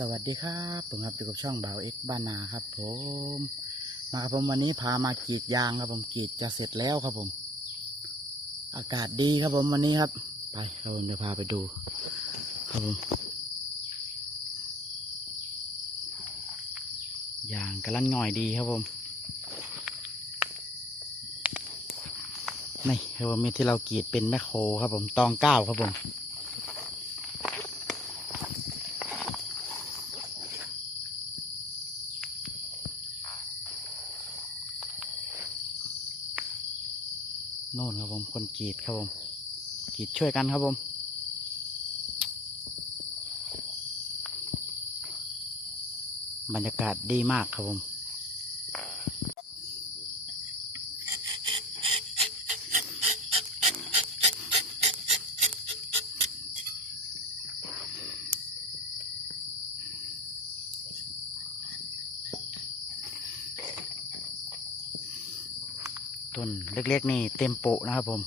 สวัสดีครับผมครับอยู่กับช่องบ่าวเอ็กบ้านนาครับ ผมมาครับผมวันนี้พามา กรีดยางครับผมกรีดจะเสร็จแล้วครับผม อากาศดีครับผมวันนี้ครับ ไปครับผมเดี๋ยวพาไปดูครับผมยางกำลังหน่อยดีครับผมนี่ครับผมมีที่เรากรีดเป็นแมคโครครับผมตองเก้าครับผม โน่นครับผม คนกรีดครับผม กรีดช่วยกันครับผม บรรยากาศดีมากครับผม ต้นเล็กๆนี่เต็มโปะนะครับผม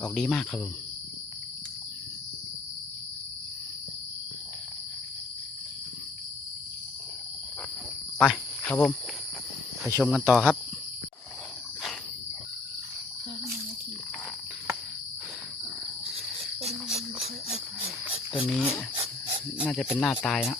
ออกดีมากครับผมไปครับผมไปชมกันต่อครับ ตัวนี้น่าจะเป็นหน้าตายนะ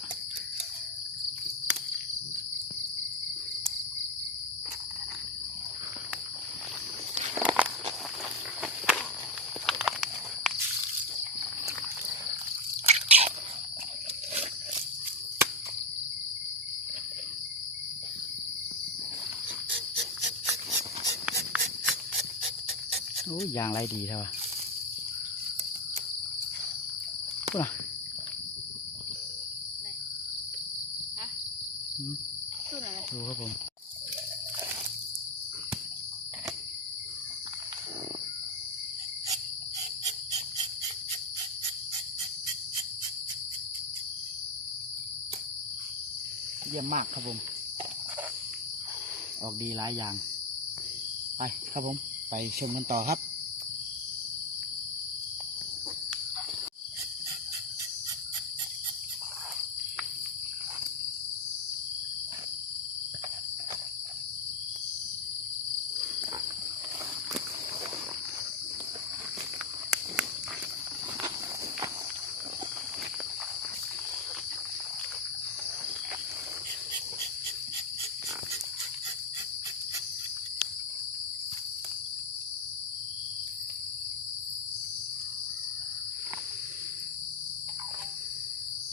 โอ้ยยางไรดีเท่าไหร่พูดนะอืมตัวไหนดูครับผมเยี่ยมมากครับผม ออกดีหลายอย่าง ไปครับผม ไปชมกันต่อครับ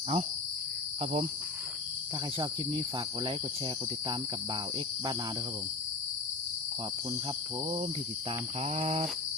เอาครับผม ถ้าใครชอบคลิปนี้ฝากกดไลค์กดแชร์กดติดตามกับบ่าวเอ็กบ้านนาด้วยครับผม ขอบคุณครับผมที่ติดตามครับ